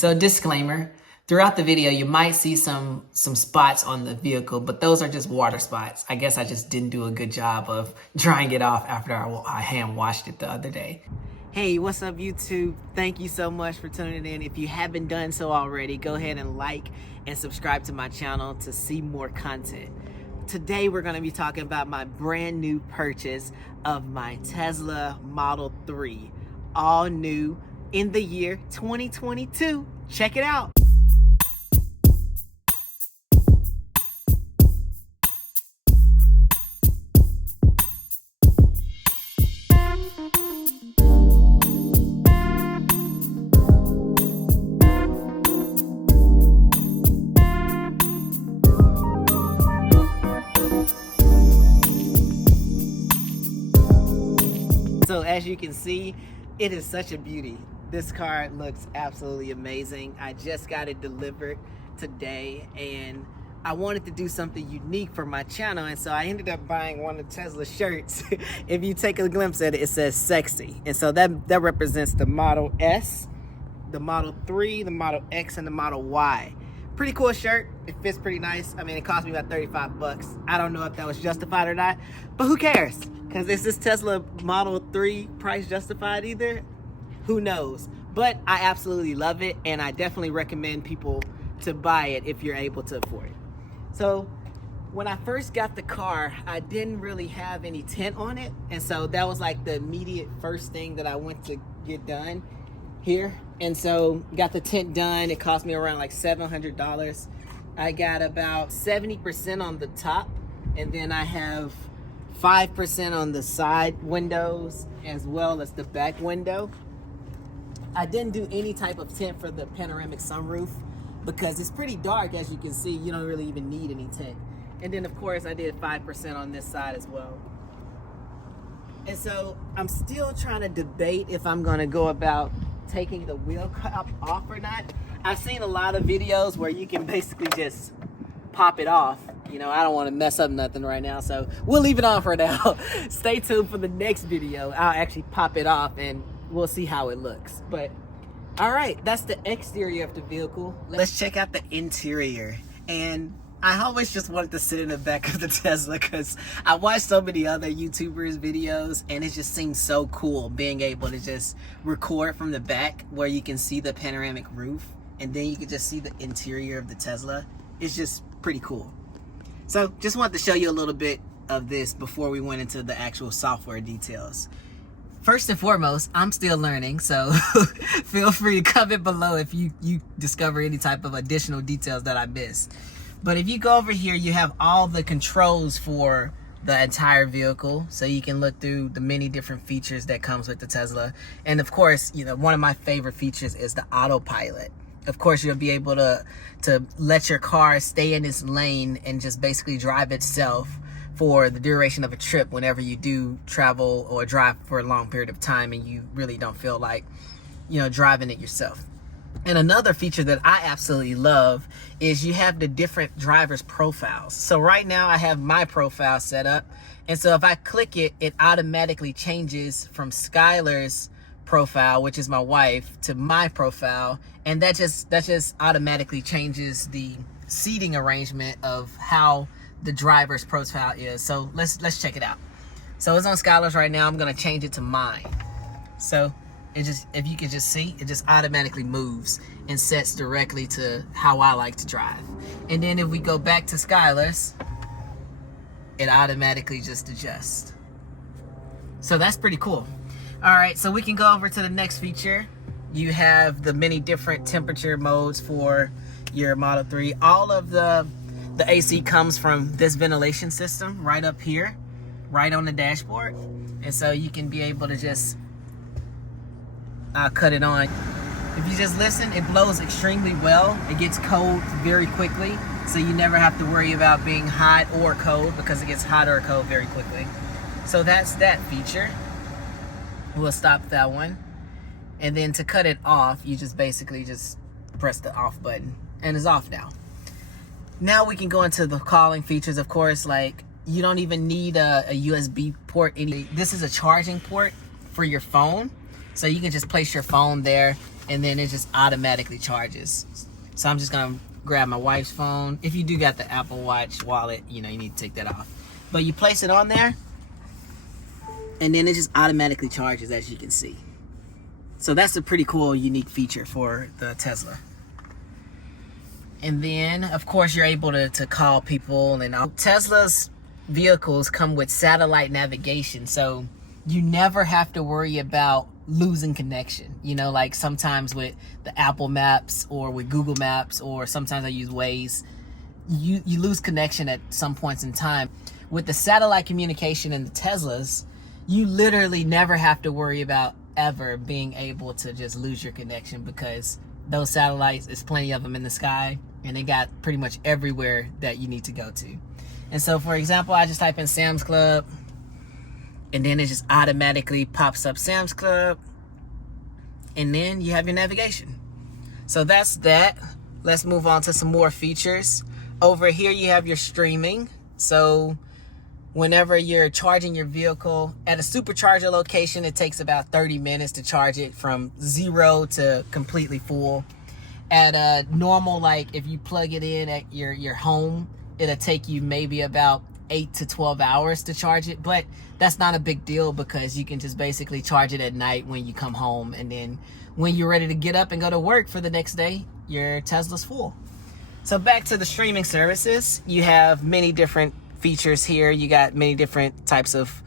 So disclaimer, throughout the video, you might see some spots on the vehicle, but those are just water spots. I guess I just didn't do a good job of drying it off after I hand washed it the other day. Hey, what's up YouTube? Thank you so much for tuning in. If you haven't done so already, go ahead and like and subscribe to my channel to see more content. Today we're going to be talking about my brand new purchase of my Tesla Model 3, all new in the year 2022. Check it out. So as you can see, it is such a beauty. This car looks absolutely amazing. I just got it delivered today and I wanted to do something unique for my channel, and so I ended up buying one of Tesla's shirts. If you take a glimpse at it, it says sexy. And so that represents the Model S, the Model 3, the Model X, and the Model Y. Pretty cool shirt. It fits pretty nice. I mean, it cost me about 35 bucks. I don't know if that was justified or not, but who cares? Because is this Tesla Model 3 price justified either? Who knows? But I absolutely love it, and I definitely recommend people to buy it if you're able to afford it. So when I first got the car, I didn't really have any tint on it, and so that was like the immediate first thing that I went to get done here. And so got the tint done. It cost me around like $700. I got about 70% on the top, and then I have 5% on the side windows as well as the back window. I didn't do any type of tint for the panoramic sunroof because it's pretty dark. As you can see, you don't really even need any tint. And then of course I did 5% on this side as well. And so I'm still trying to debate if I'm gonna go about taking the wheel cup off or not. I've seen a lot of videos where you can basically just pop it off. You know, I don't want to mess up nothing right now, so we'll leave it on for now. Stay tuned for the next video. I'll actually pop it off and we'll see how it looks. But all right, that's the exterior of the vehicle. Let's check out the interior. And I always just wanted to sit in the back of the Tesla because I watched so many other YouTubers videos, and it just seems so cool being able to just record from the back where you can see the panoramic roof and then you can just see the interior of the Tesla. It's just pretty cool. So just wanted to show you a little bit of this before we went into the actual software details. First and foremost, I'm still learning, so feel free to comment below if you discover any type of additional details that I missed. But if you go over here, you have all the controls for the entire vehicle, so you can look through the many different features that comes with the Tesla. And of course, you know, one of my favorite features is the autopilot. Of course, you'll be able to let your car stay in its lane and just basically drive itself for the duration of a trip whenever you do travel or drive for a long period of time and you really don't feel like, you know, driving it yourself. And another feature that I absolutely love is you have the different drivers' profiles. So right now I have my profile set up, and so if I click it, it automatically changes from Skylar's profile, which is my wife, to my profile, and that just automatically changes the seating arrangement of how the driver's profile is. So let's check it out. So it's on Skylar's right now. I'm gonna change it to mine. So it just, if you can just see, it just automatically moves and sets directly to how I like to drive. And then if we go back to Skylar's, it automatically just adjusts. So that's pretty cool. All right, so we can go over to the next feature. You have the many different temperature modes for your Model 3. All of the AC comes from this ventilation system right up here, right on the dashboard. And so you can be able to just cut it on. If you just listen, it blows extremely well. It gets cold very quickly, so you never have to worry about being hot or cold because it gets hot or cold very quickly. So that's that feature. We'll stop that one. And then to cut it off, you just basically just press the off button and it's off now. Now we can go into the calling features. Of course, like you don't even need a USB port. This is a charging port for your phone. So you can just place your phone there and then it just automatically charges. So I'm just gonna grab my wife's phone. If you do got the Apple Watch wallet, you know, you need to take that off. But you place it on there, and then it just automatically charges, as you can see. So that's a pretty cool, unique feature for the Tesla. And then, of course, you're able to call people. And Tesla's vehicles come with satellite navigation, so you never have to worry about losing connection. You know, like sometimes with the Apple Maps or with Google Maps, or sometimes I use Waze, you lose connection at some points in time. With the satellite communication in the Teslas, you literally never have to worry about ever being able to just lose your connection, because those satellites, there's plenty of them in the sky, and they got pretty much everywhere that you need to go to. And so, for example, I just type in Sam's Club, and then it just automatically pops up Sam's Club, and then you have your navigation. So that's that. Let's move on to some more features. Over here you have your streaming. So whenever you're charging your vehicle at a supercharger location, it takes about 30 minutes to charge it from 0 to completely full. At a normal, like if you plug it in at your home, it'll take you maybe about 8 to 12 hours to charge it. But that's not a big deal, because you can just basically charge it at night when you come home, and then when you're ready to get up and go to work for the next day, your Tesla's full. So back to the streaming services, you have many different features here. You got many different types of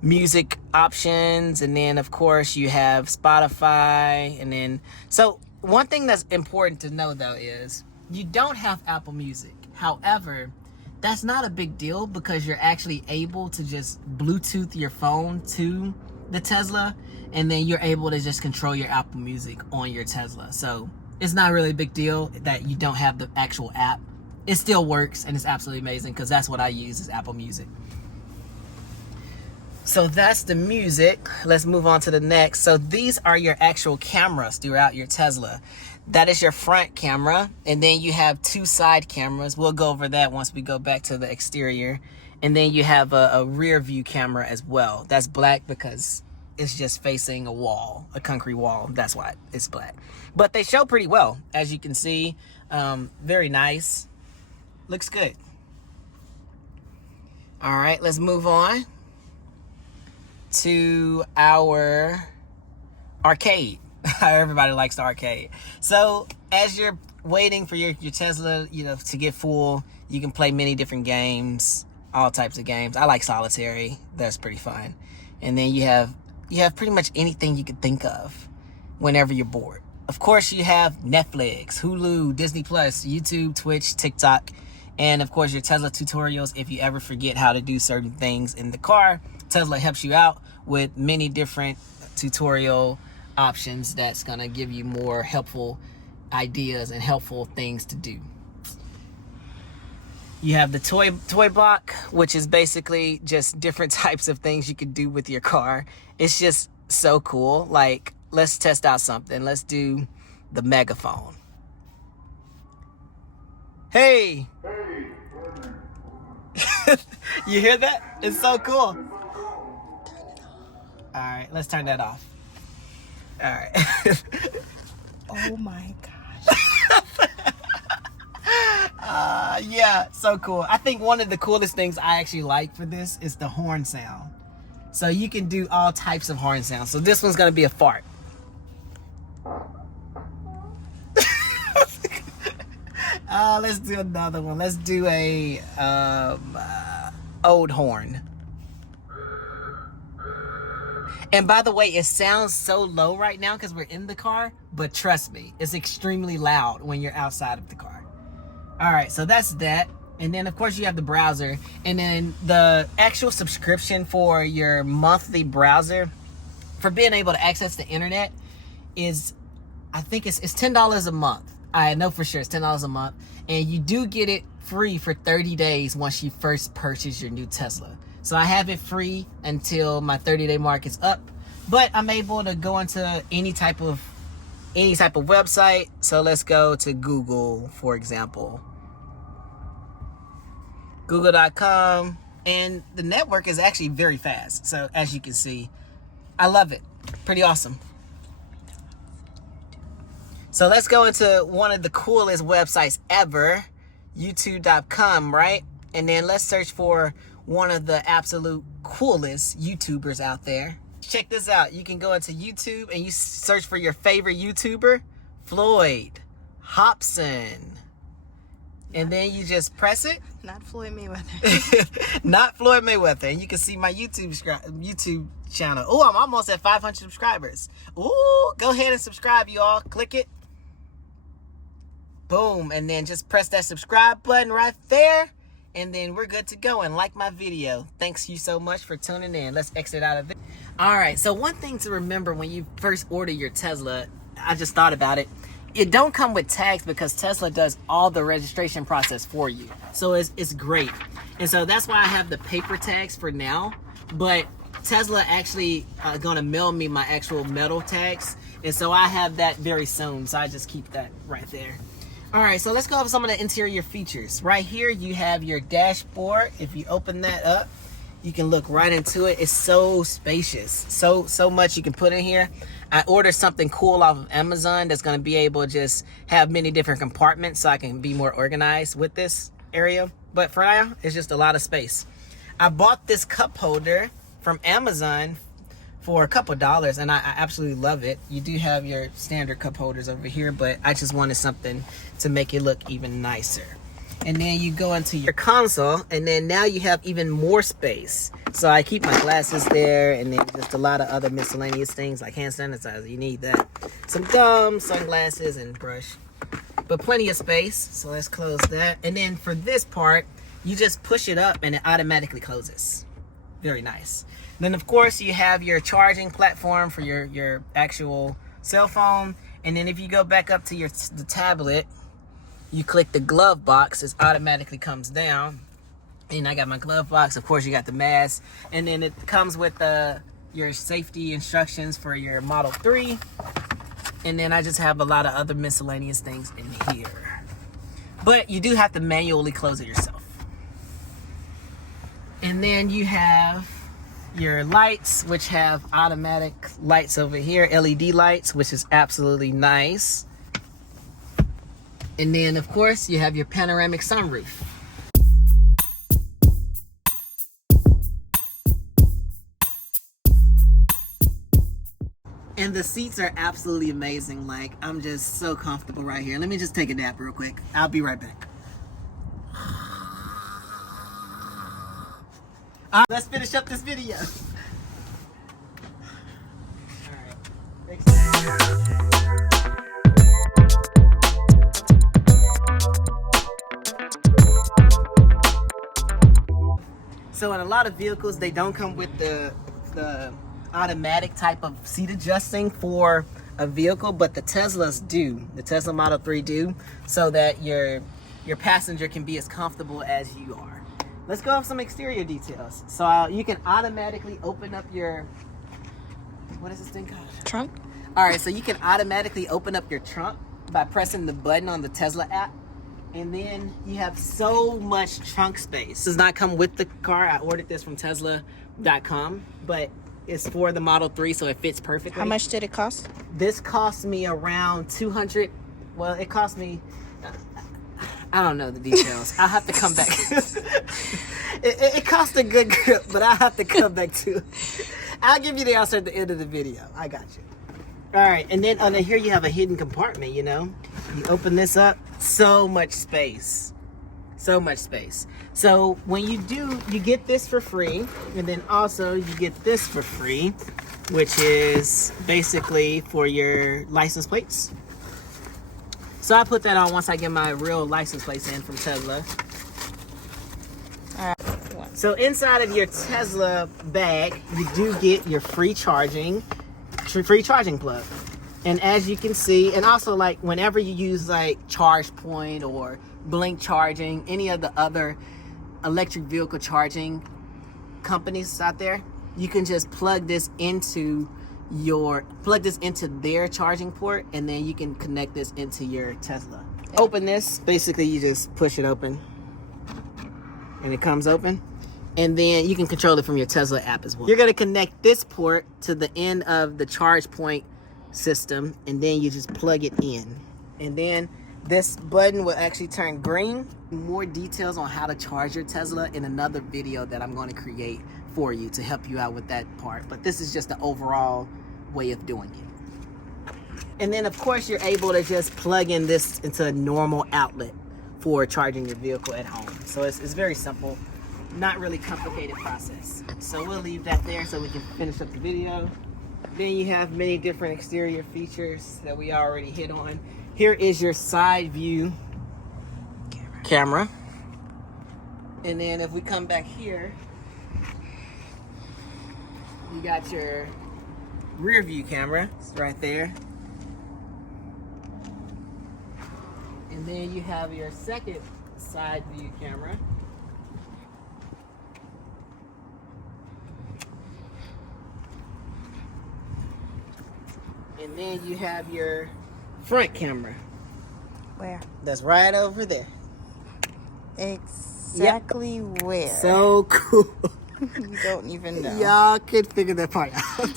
music options, and then of course you have Spotify. And then, so one thing that's important to know though is you don't have Apple Music. However, that's not a big deal, because you're actually able to just Bluetooth your phone to the Tesla, and then you're able to just control your Apple Music on your Tesla. So it's not really a big deal that you don't have the actual app. It still works, and it's absolutely amazing, because that's what I use, is Apple Music. So that's the music. Let's move on to the next. So these are your actual cameras throughout your Tesla. That is your front camera, and then you have 2 side cameras. We'll go over that once we go back to the exterior. And then you have a rear view camera as well. That's black because it's just facing a wall, a concrete wall. That's why it's black. But they show pretty well, as you can see. Very nice. Looks good. All right, let's move on to our arcade. Everybody likes the arcade. So as you're waiting for your Tesla, you know, to get full, you can play many different games, all types of games. I like solitary. That's pretty fun. And then you have pretty much anything you could think of whenever you're bored. Of course, you have Netflix, Hulu, Disney Plus, YouTube, Twitch, TikTok, and of course your Tesla tutorials. If you ever forget how to do certain things in the car, Tesla helps you out with many different tutorial options that's gonna give you more helpful ideas and helpful things to do. You have the toy block, which is basically just different types of things you could do with your car. It's just so cool. Like, let's test out something. Let's do the megaphone. Hey! You hear that? It's so cool. All right, let's turn that off. All right. Oh my gosh. Yeah, so cool. I think one of the coolest things I actually like for this is the horn sound. So you can do all types of horn sounds. So this one's gonna be a fart. Let's do another one. Let's do a old horn. And by the way, it sounds so low right now because we're in the car, but trust me, it's extremely loud when you're outside of the car. All right, so that's that. And then of course you have the browser, and then the actual subscription for your monthly browser for being able to access the internet is, I think it's $10 a month. I know for sure it's $10 a month, and you do get it free for 30 days once you first purchase your new Tesla. So I have it free until my 30-day mark is up, but I'm able to go into any type of website. So let's go to Google, for example. Google.com, and the network is actually very fast. So as you can see, I love it. Pretty awesome. So let's go into one of the coolest websites ever, youtube.com, right? And then let's search for one of the absolute coolest YouTubers out there. Check this out. You can go into YouTube and you search for your favorite YouTuber, Floyd Hobson. And then you just press it. Not Floyd Mayweather. Not Floyd Mayweather. And you can see my YouTube channel. Oh, I'm almost at 500 subscribers. Ooh, go ahead and subscribe, y'all. Click it. Boom. And then just press that subscribe button right there. And then we're good to go. And like my video. Thanks you so much for tuning in. Let's exit out of it. All right. So one thing to remember when you first order your Tesla, I just thought about it. It don't come with tags because Tesla does all the registration process for you. So it's great. And so that's why I have the paper tags for now. But Tesla actually gonna mail me my actual metal tags. And so I have that very soon. So I just keep that right there. All right, so let's go over some of the interior features. Right here, you have your dashboard. If you open that up, you can look right into it. It's so spacious. So much you can put in here. I ordered something cool off of Amazon that's going to be able to just have many different compartments so I can be more organized with this area. But for now, it's just a lot of space. I bought this cup holder from Amazon for a couple dollars and I absolutely love it. You do have your standard cup holders over here, but I just wanted something to make it look even nicer. And then you go into your console and then now you have even more space. So I keep my glasses there and then just a lot of other miscellaneous things like hand sanitizer. You need that. Some gum, sunglasses, and brush. But plenty of space. So let's close that. And then for this part, you just push it up and it automatically closes. Very nice. Then of course you have your charging platform for your actual cell phone. And then if you go back up to the tablet, you click the glove box, it automatically comes down. And I got my glove box. Of course, you got the mask. And then it comes with your safety instructions for your Model 3. And then I just have a lot of other miscellaneous things in here. But you do have to manually close it yourself. And then you have your lights, which have automatic lights over here. LED lights, which is absolutely nice. And then, of course, you have your panoramic sunroof. And the seats are absolutely amazing. Like, I'm just so comfortable right here. Let me just take a nap real quick. I'll be right back. All right, let's finish up this video. All right. So in a lot of vehicles, they don't come with the automatic type of seat adjusting for a vehicle, but the Teslas do. The Tesla Model 3 do, so that your passenger can be as comfortable as you are. Let's go over some exterior details. So you can automatically open up your, what is this thing called? Trunk. All right, so you can automatically open up your trunk by pressing the button on the Tesla app. And then you have so much trunk space. This does not come with the car. I ordered this from Tesla.com, but it's for the Model 3, so it fits perfectly. How much did it cost? This cost me around 200. Well, it cost me, I don't know the details. I'll have to come back. it cost a good grip, but I'll have to come back to it. I'll give you the answer at the end of the video. I got you. All right, and then under here you have a hidden compartment, you know. You open this up, so much space. So much space. So when you do, you get this for free, and then also you get this for free, which is basically for your license plates. So I put that on once I get my real license plates in from Tesla. So inside of your Tesla bag, you do get your free charging plug. And as you can see, and also like whenever you use like ChargePoint or Blink Charging, any of the other electric vehicle charging companies out there, you can just plug this into their charging port, and then you can connect this into your Tesla. Open this, basically you just push it open and it comes open. And then you can control it from your Tesla app as well. You're gonna connect this port to the end of the ChargePoint system, and then you just plug it in. And then this button will actually turn green. More details on how to charge your Tesla in another video that I'm going to create for you to help you out with that part. But this is just the overall way of doing it. And then of course you're able to just plug in this into a normal outlet for charging your vehicle at home. So it's very simple, not really complicated process. So we'll leave that there so we can finish up the video. Then you have many different exterior features that we already hit on. Here is your side view camera. And then if we come back here, you got your rear view camera. It's right there. And then you have your second side view camera. And then you have your front camera. Where? That's right over there. Exactly where? So cool. You don't even know. Y'all could figure that part out.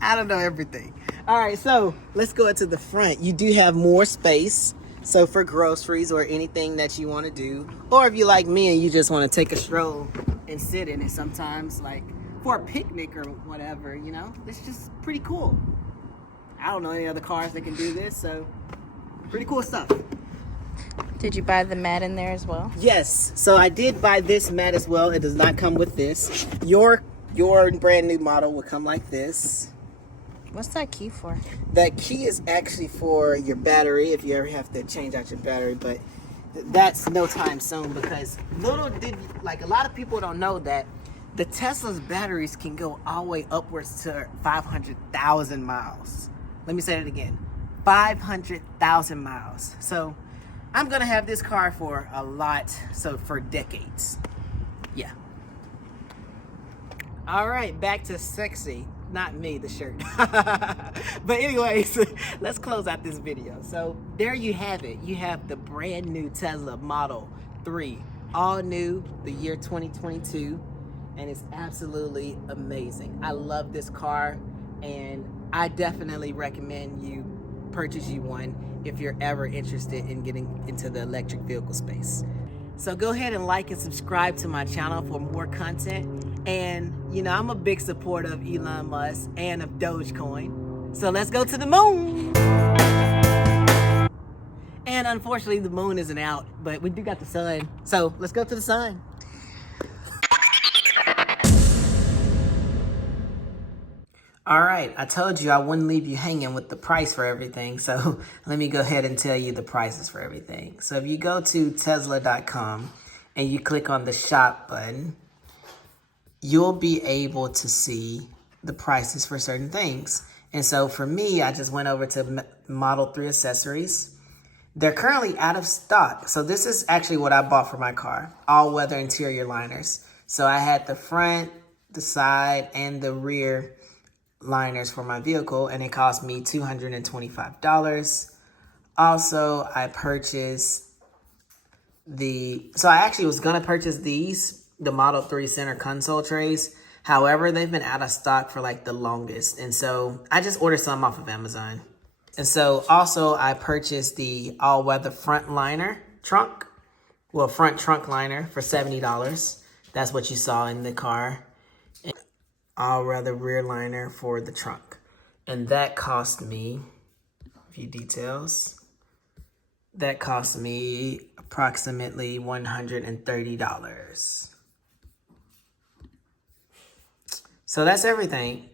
I don't know everything. All right, so let's go into the front. You do have more space. So for groceries or anything that you want to do, or if you like me and you just want to take a stroll and sit in it sometimes, like for a picnic or whatever, you know, it's just pretty cool. I don't know any other cars that can do this, so pretty cool stuff. Did you buy the mat in there as well? Yes, so I did buy this mat as well. It does not come with this. Your brand new model will come like this. What's that key for? That key is actually for your battery if you ever have to change out your battery, but that's no time soon, because a lot of people don't know that the Tesla's batteries can go all the way upwards to 500,000 miles. Let me say that again, 500,000 miles. So I'm gonna have this car for for decades. Yeah. All right, back to sexy. Not me, the shirt. But anyways, let's close out this video. So there you have it. You have the brand new Tesla Model 3, all new, the year 2022, and it's absolutely amazing. I love this car, and I definitely recommend you purchase you one if you're ever interested in getting into the electric vehicle space. So go ahead and like and subscribe to my channel for more content. And, you know, I'm a big supporter of Elon Musk and of Dogecoin. So let's go to the moon. And unfortunately, the moon isn't out, but we do got the sun. So let's go to the sun. All right, I told you I wouldn't leave you hanging with the price for everything. So let me go ahead and tell you the prices for everything. So if you go to Tesla.com and you click on the shop button, you'll be able to see the prices for certain things. And so for me, I just went over to Model 3 accessories. They're currently out of stock. So this is actually what I bought for my car, all-weather interior liners. So I had the front, the side, and the rear liners for my vehicle, and it cost me $225. Also, I purchased so I actually was gonna purchase the Model 3 center console trays. However, they've been out of stock for like the longest, and so I just ordered some off of Amazon. And so also I purchased the all-weather front trunk liner for $70. That's what you saw in the car. All-weather rear liner for the trunk. And that cost me, a few details, that cost me approximately $130. So that's everything.